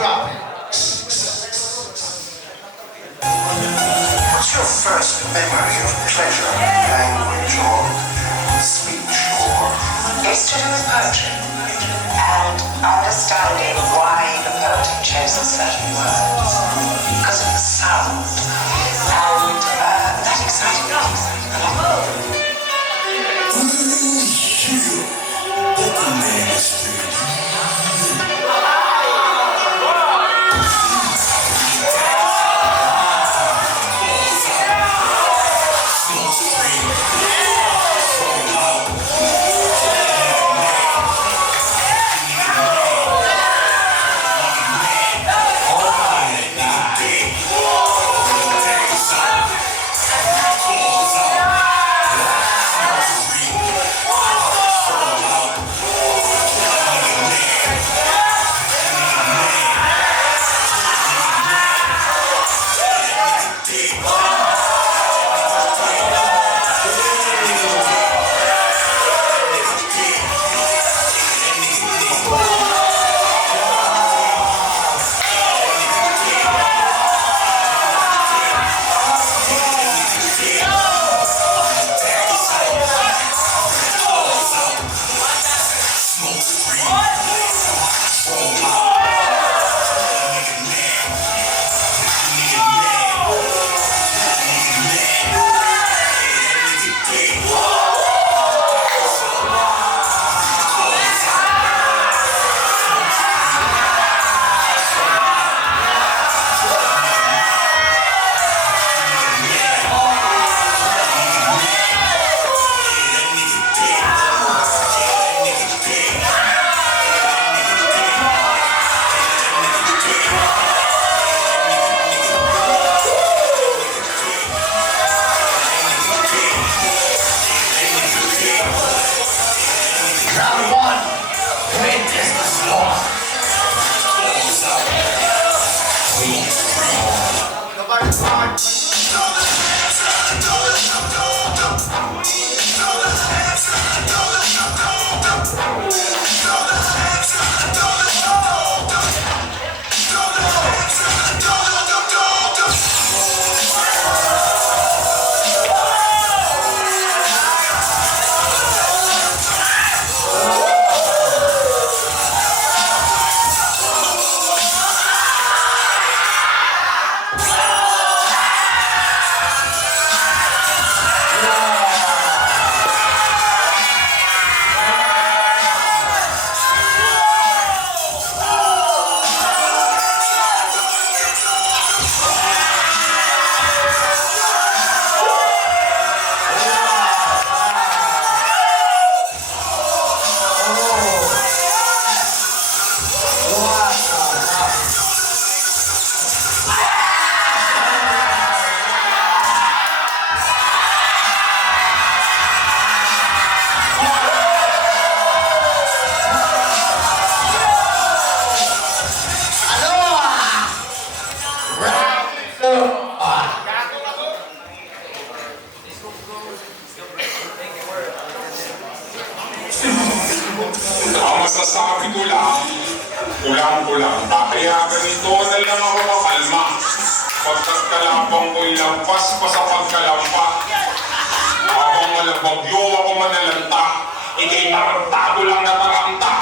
Drop it. What's your first memory of pleasure, language, or speech, or... It's to do with poetry and understanding why the poet chose certain words. Because of the sound. And that excited me a lot. Masasabi ko lang, kulang-kulang. Kaya ganito na lang ako makalma. Pagkatkalapang ko'y lampas pa sa pagkalampa. Habang malabagyo ako manalanta, ikay tarantado lang na taranta.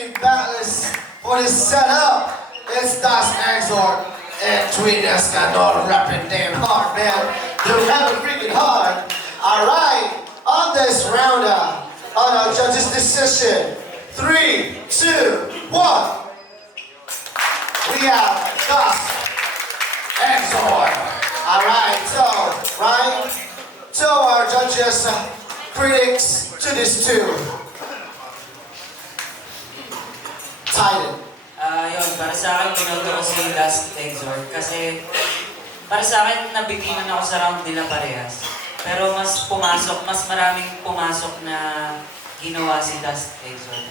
freaking battles for this setup. It's Das Exor and Tweet Escanor rapping damn hard, man. They're rapping freaking hard. Alright, on this round, on our judges' decision. 3, 2, 1. We have Das Exor. Alright, so, right? So our judges, critics to this two. Titan. Yun, para sa akin, pinoto ko si Last Exhort kasi para sa akin, nabitinan ako sa round nila parehas. Pero mas maraming pumasok na ginawa si Last Exhort.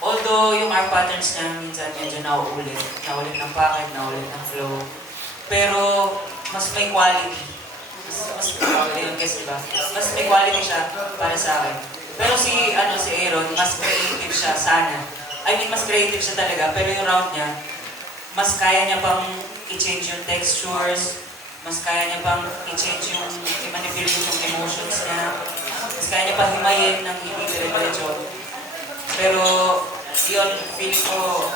Although yung art patterns niya minsan medyo nauulit ng packet, nauulit ng flow. Pero mas may quality. Ayun, guess diba? Mas may quality siya para sa akin. Pero si Aaron, mas creative siya sana. I mean, mas creative siya talaga, pero yung round niya, mas kaya niya pang i-change yung textures, mas kaya niya pang i-change i-manipulate yung emotions niya, mas kaya niya pang himayin ng hindi dire-diretso. Pero, yun, feeling ko,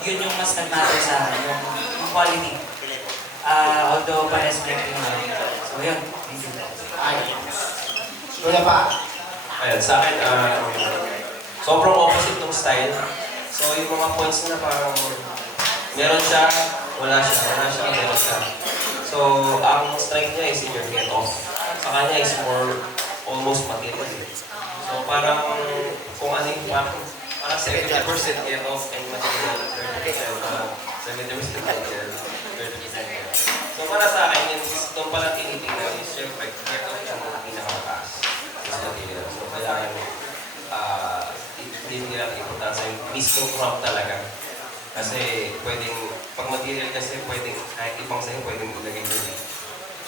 yun yung mas nag-matter sa akin, yung quality. Although, pares breaking na. So, yun. Thank you. Ay. Kuya pa. Ayun, sa akin, sobrang opposite ng style. So, yung mga points na parang meron siya, wala siya, meron siya. So, ang strength niya is in your get off. Sa kanya is more almost material. So, parang kung ano yung parang 70% get off and material, 30%, 70% material, 30%. So, para sa akin, yung doon pala tinitingnan is yung get off yung pinakamataas. Is material. So, kailangan hindi nila importansya yung mismo crop talaga. Kasi pwedeng, pag material kasi pwedeng, kahit ibang sa'yo pwedeng ilagay doon.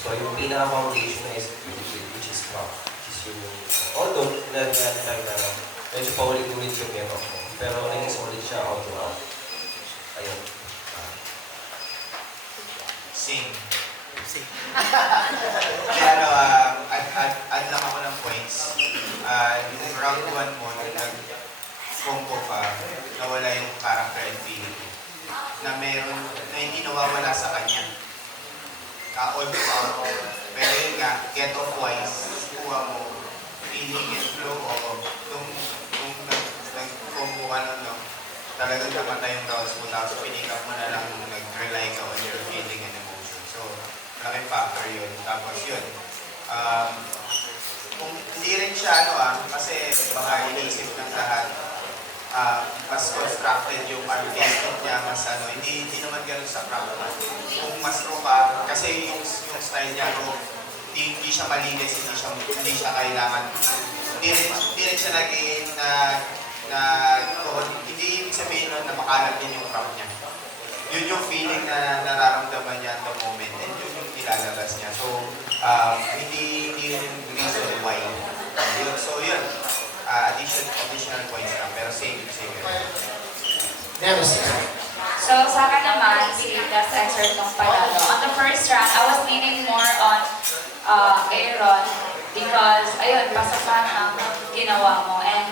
So yung pinaka-foundation na is which is crop. Which is yung, although, nalagyan tayo na medyo paulit-ulit yung meron ko. Pero naging solid siya all throughout. Ayun. Sing. Kaya add lang ako ng points. Yung round 1 mo, nag-combo pa, nawala yung character and feeling na meron, na hindi nawawala sa kanya. All throughout. Pero yun nga, get off wise, kuha mo, feeling and flow, o nung nag-combo ka talagang namatay yung rounds mo, tapos pinig up mo na lang nag-rely ka on your feeling and emotion. So, malaking factor yun. Tapos yun, kung hindi rin siya kasi baka iniisip ng lahat, mas constructed yung artistic niya, mas hindi naman ganun sa craft. Kung mas raw ka, kasi yung style niya raw, hindi siya malinis, hindi siya kailangan, hindi rin siya naging hindi ibig sabihin nun na makalat din yung craft niya. Yun yung feeling na nararamdaman niya at the moment, and yun yung ilalabas niya. So, hindi yung reason why. So yun, additional points lang, pero same. Nemesis. So sa akin naman, si Last Exert nung panalo. On the first round, I was leaning more on Aaron because, ayun, pasapan ang ginawa mo. And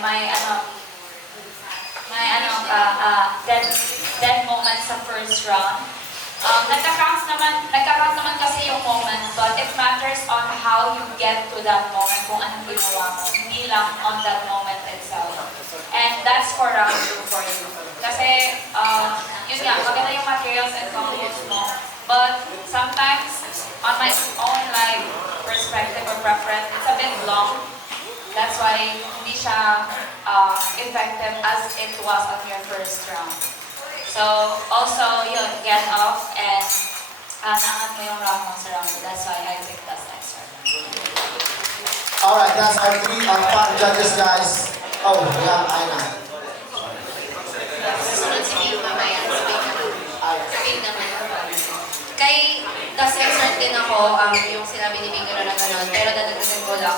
dead moment sa first round. Nagka-count naman kasi yung moment, but it matters on how you get to that moment, kung anong ginawa mo, hindi lang on that moment itself. And that's for round 2 for you. Kasi, yun nga, maganda yung materials and combos mo, but sometimes, on my own perspective or preference, it's a bit long. That's why hindi siya effective as it was on your first round. So, also, yun, get off and naangat mo yung round mo sa round. That's why I picked that next round. Alright, that's our 5 judges, guys. Oh, we have Aina. Susunod si Mio mamaya. Aina. Sabihin naman. Kay Das Exert din ako, yung sinabi ni Miguel na gano'n, pero dadagdagan ko lang.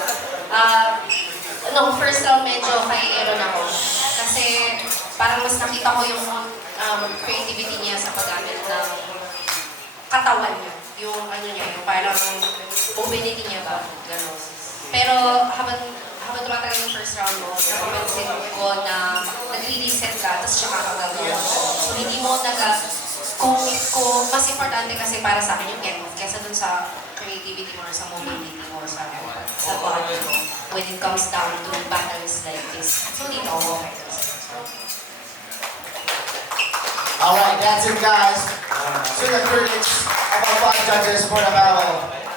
Nung first round medyo kay Aaron ako. Kasi parang mas nakita ko yung creativity niya sa paggamit ng katawan niya. Yung yung parang mobility niya ba, gano'n. Pero habang habang tumatagal yung first round mo, napapansin ko na nagre-reset ka, tapos tsaka ka gagawa. So hindi mo kung mas importante kasi para sa akin yung get off kesa dun sa creativity mo or sa mobility mo or sa body mo when it comes down to battles like this. So dito ako okay. Alright, that's it guys. So the critics of our 5 judges for the battle.